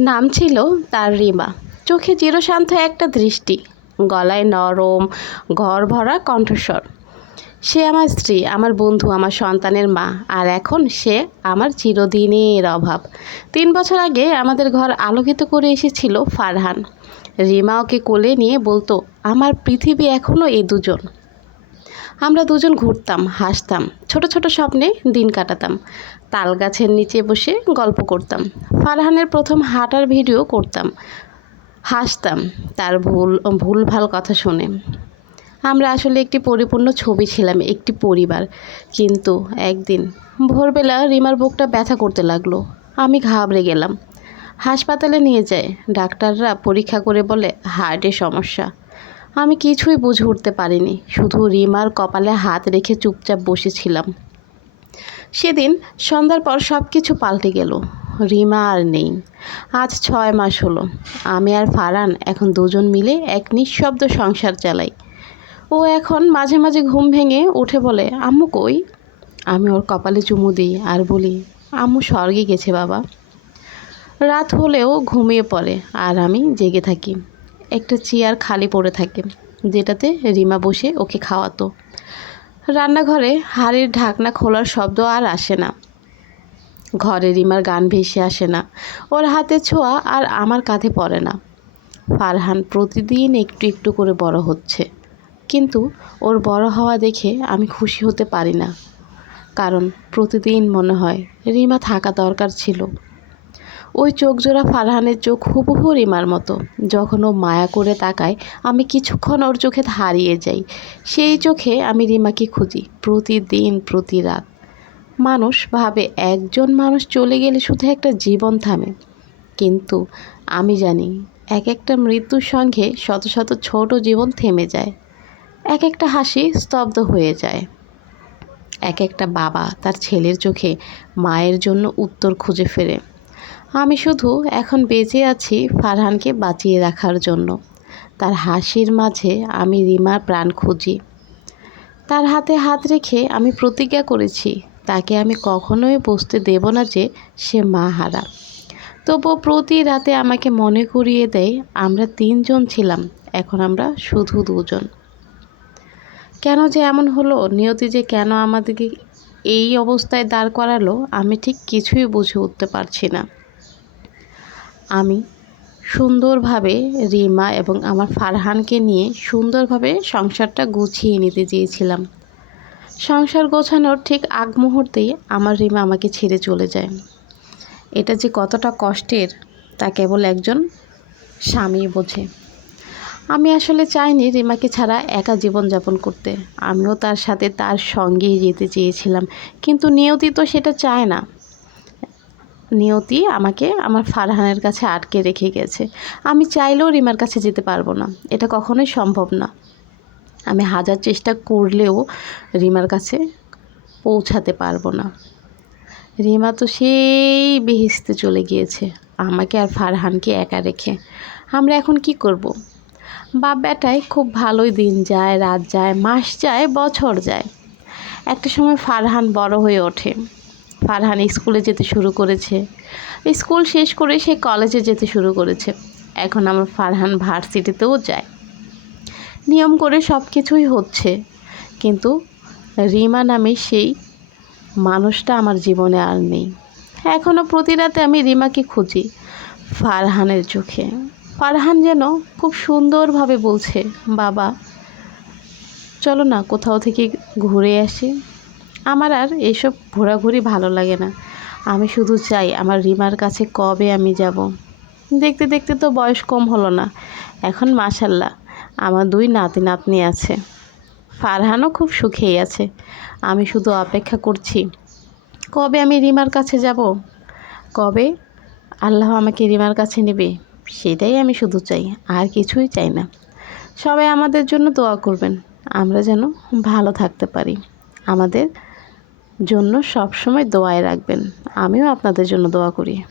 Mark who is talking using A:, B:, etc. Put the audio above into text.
A: নাম ছিল তার রিমা। চোখে চিরশান্ত একটা দৃষ্টি, গলায় নরম, ঘর ভরা কণ্ঠস্বর। সে আমার স্ত্রী, আমার বন্ধু, আমার সন্তানের মা, আর এখন সে আমার চিরদিনের অভাব। তিন বছর আগে আমাদের ঘর আলোকিত করে এসেছিল ফারহান। রিমা ওকে কোলে নিয়ে বলতো, আমার পৃথিবী এখনও এ দুজন। আমরা দুজন ঘুরতাম, হাসতাম, ছোট ছোট স্বপ্নে দিন কাটাতাম। তাল গাছের নিচে বসে গল্প করতাম। ফারহানের প্রথম হাঁটার ভিডিও করতাম। হাসতাম তার ভুল, ভুলভাল কথা শুনে। আমরা আসলে একটি পরিপূর্ণ ছবি ছিলাম, একটি পরিবার। কিন্তু একদিন ভোরবেলা রিমার বুকটা ব্যথা করতে লাগল। আমি ঘাবড়ে গেলাম। হাসপাতালে নিয়ে যায়। ডাক্তাররা পরীক্ষা করে বলে হার্টের সমস্যা। আমি কিছুই বুঝে উঠতে পারিনি, শুধু রিমার কপালে হাত রেখে চুপচাপ বসেছিলাম। সেদিন সন্ধ্যার পর সব কিছু পাল্টে গেল, রিমা আর নেই। আজ ছয় মাস হলো, আমি আর ফারান এখন দুজন মিলে এক নিঃশব্দ সংসার চালাই। ও এখন মাঝে মাঝে ঘুম ভেঙে উঠে বলে, আম্মু কই? আমি ওর কপালে চুমু দিই আর বলি, আম্মু স্বর্গে গেছে বাবা। রাত হলেও ঘুমিয়ে পড়ে আর আমি জেগে থাকি। একটা চেয়ার খালি পড়ে থাকে, যেটাতে রিমা বসে ওকে খাওয়াতো। রান্নাঘরে হাড়ির ঢাকনা খোলার শব্দ আর আসে না। ঘরে রিমার গান ভেসে আসে না। ওর হাতে ছোঁয়া আর আমার কাঁধে পড়ে না। ফারহান প্রতিদিন একটু একটু করে বড় হচ্ছে। কিন্তু ওর বড় হওয়া দেখে আমি খুশি হতে পারি না। কারণ প্রতিদিন মনে হয় রিমা থাকা দরকার ছিল। ওই চোখ জোড়া ফারহানের চোখ হুবহু রিমার মতো। যখন ও মায়া করে তাকায়, আমি কিছুক্ষণ ওর চোখে হারিয়ে যাই। সেই চোখে আমি রিমাকে খুঁজি, প্রতিদিন, প্রতি রাত। মানুষ ভাবে একজন মানুষ চলে গেলে শুধু একটা জীবন থামে। কিন্তু আমি জানি, এক একটা মৃত্যুর সঙ্গে শত শত ছোট জীবন থেমে যায়। এক একটা হাসি স্তব্ধ হয়ে যায়। এক একটা বাবা তার ছেলের চোখে মায়ের জন্য উত্তর খুঁজে ফেরে। আমি শুধু এখন বেঁচে আছি ফারহানকে বাঁচিয়ে রাখার জন্য। তার হাসির মাঝে আমি রিমার প্রাণ খুঁজি। তার হাতে হাত রেখে আমি প্রতিজ্ঞা করেছি, তাকে আমি কখনোই বুঝতে দেব না যে সে মা হারা। তবুও প্রতি রাতে আমাকে মনে করিয়ে দেয়, আমরা তিনজন ছিলাম, এখন আমরা শুধু দুজন। কেন যে এমন হলো, নিয়তি যে কেন আমাদেরকে এই অবস্থায় দাঁড় করালো, আমি ঠিক কিছুই বুঝে উঠতে পারছি না। আমি সুন্দরভাবে রিমা এবং আমার ফারহানকে নিয়ে সুন্দরভাবে সংসারটা গুছিয়ে নিতে চেয়েছিলাম। সংসার গোছানোর ঠিক আগ মুহূর্তেই আমার রিমা আমাকে ছেড়ে চলে যায়। এটা যে কতটা কষ্টের তা কেবল একজন স্বামী বোঝে। আমি আসলে চাইনি রিমাকে ছাড়া একা জীবনযাপন করতে। আমিও তার সাথে তার সঙ্গেই যেতে চেয়েছিলাম, কিন্তু নিয়তি তো সেটা চায় না। নিয়তি আমাকে আমার ফারহানের কাছে আটকে রেখে গেছে। আমি চাইলেও রিমার কাছে যেতে পারব না। এটা কখনোই সম্ভব না। আমি হাজার চেষ্টা করলেও রিমার কাছে পৌঁছাতে পারব না। রিমা তো সেই বেহিস্তে চলে গিয়েছে। আমাকে আর ফারহানকে একা রেখে। আমরা এখন কি করব। বাপ বেটায় খুব ভালোই দিন যায়, রাত যায়, মাস যায়, বছর যায়। একটা সময় ফারহান বড় হয়ে ওঠে। ফারহান স্কুলে যেতে শুরু করেছে। স্কুল শেষ করে সে কলেজে যেতে শুরু করেছে। এখন আমার ফারহান ভার্সিটিতেও যায়। নিয়ম করে সব কিছুই হচ্ছে। কিন্তু রিমা নামে সেই মানুষটা আমার জীবনে আর নেই। এখনও প্রতি রাতে আমি রিমাকে খুঁজি ফারহানের চোখে। ফারহান যেন খুব সুন্দরভাবে বলছে, বাবা, চলো না, কোথাও থেকে ঘুরে আসি। আমার আর এসব ঘোরাঘুরি ভালো লাগে না। আমি শুধু চাই আমার রিমার কাছে কবে আমি যাব। দেখতে দেখতে তো বয়স কম হলো না। এখন মাসাল্লাহ আমার দুই নাতি নাতনি আছে। ফারহানও খুব সুখেই আছে। আমি শুধু অপেক্ষা করছি, কবে আমি রিমার কাছে যাব? কবে? আল্লাহ আমাকে রিমার কাছে নেবে, সেটাই আমি শুধু চাই, আর কিছুই চাই না। সবাই আমাদের জন্য দোয়া করবেন, আমরা যেন ভালো থাকতে পারি। আমাদের জন্য সবসময় দোয়ায় রাখবেন। আমিও আপনাদের জন্য দোয়া করি।